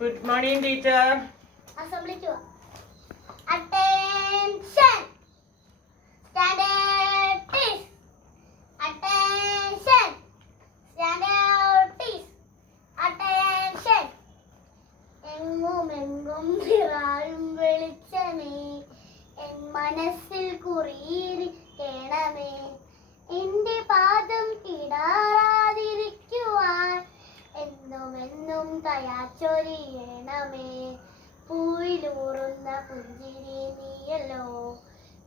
Good morning, teacher. Assembly to attention. Standard is attention. Standard is attention. എങ്ങുമെങ്ങും നിറായും വെളിച്ചമേ എൻ മനസ്സിൽ കുറിയിരിക്കണമേ എന്റെ പാദം ഇടാതിരിക്കുവാൻ എന്നുമെന്നും തയാച്ചൊരിയണമേ പൂവിലൂറുന്ന പുഞ്ചിരി നീയല്ലോ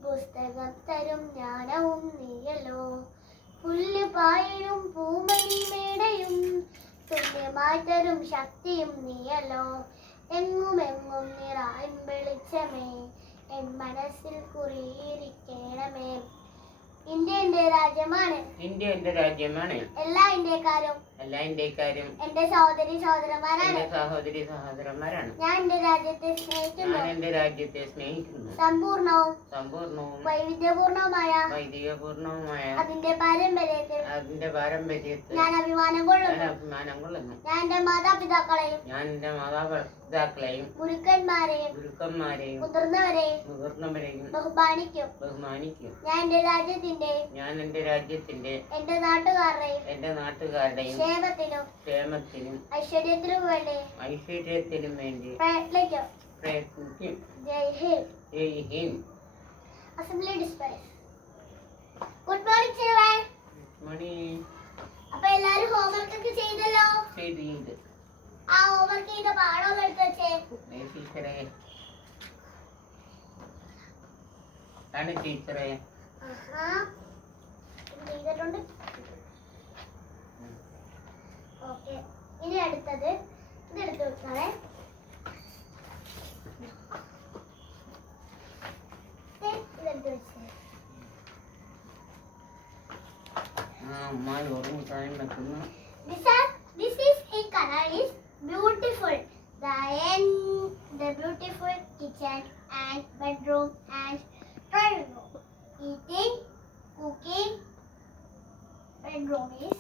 പുസ്തകം തരും ജ്ഞാനവും നീയല്ലോ പുല്ല് പായലും പൂമണി മേടയും തുല്യമായി തരും ശക്തിയും നീയല്ലോ എങ്ങുമെങ്ങും നിറായും വെളിച്ചമേ എൻ മനസ്സിൽ കുറിയിരിക്കണമേ ഇന്ത്യ എന്റെ രാജ്യമാണ്. ഇന്ത്യ എന്റെ രാജ്യമാണ്. എല്ലാ ഇന്ത്യക്കാരും എന്റെ സഹോദരി സഹോദരന്മാരാണ്. ഞാൻ എന്റെ രാജ്യത്തെ സ്നേഹിക്കുന്നു. സമ്പൂർണവും വൈവിധ്യപൂർണവുമായ അതിന്റെ പാരമ്പര്യത്തിൽ ഞാൻ അഭിമാനം കൊള്ളുന്നു. ഞാൻ എന്റെ മാതാപിതാക്കളെയും ഗുരുക്കന്മാരെയും മുതിർന്നവരെയും ബഹുമാനിക്കും. ഞാൻ എന്റെ രാജ്യത്തിന്റെ എന്റെ നാട്ടുകാരുടെയും ക്ഷേമത്തിനും ഐശ്വര്യത്തിനും വേണ്ടി പ്രയത്നിക്കും. Jai Hind. Assembly disperse. Good morning children. അപ്പോൾ എല്ലാവരും ഹോംവർക്ക് ഒക്കെ ചെയ്തല്ലോ? ചെയ്തു. ആ ഹോംവർക്ക് ചെയ്ത പാഠം എടുത്ത് വെച്ചേ. ടീച്ചറെ ചെയ്തിട്ടുണ്ട്. ഓക്കെ, ഇനി അടുത്തത് ഇതെടുത്ത് വെക്കാവേ. ഇതെടുത്ത് വെച്ചേ. This is in color is beautiful. The beautiful kitchen and bedroom and drawing room. Eating, cooking. Bedroom is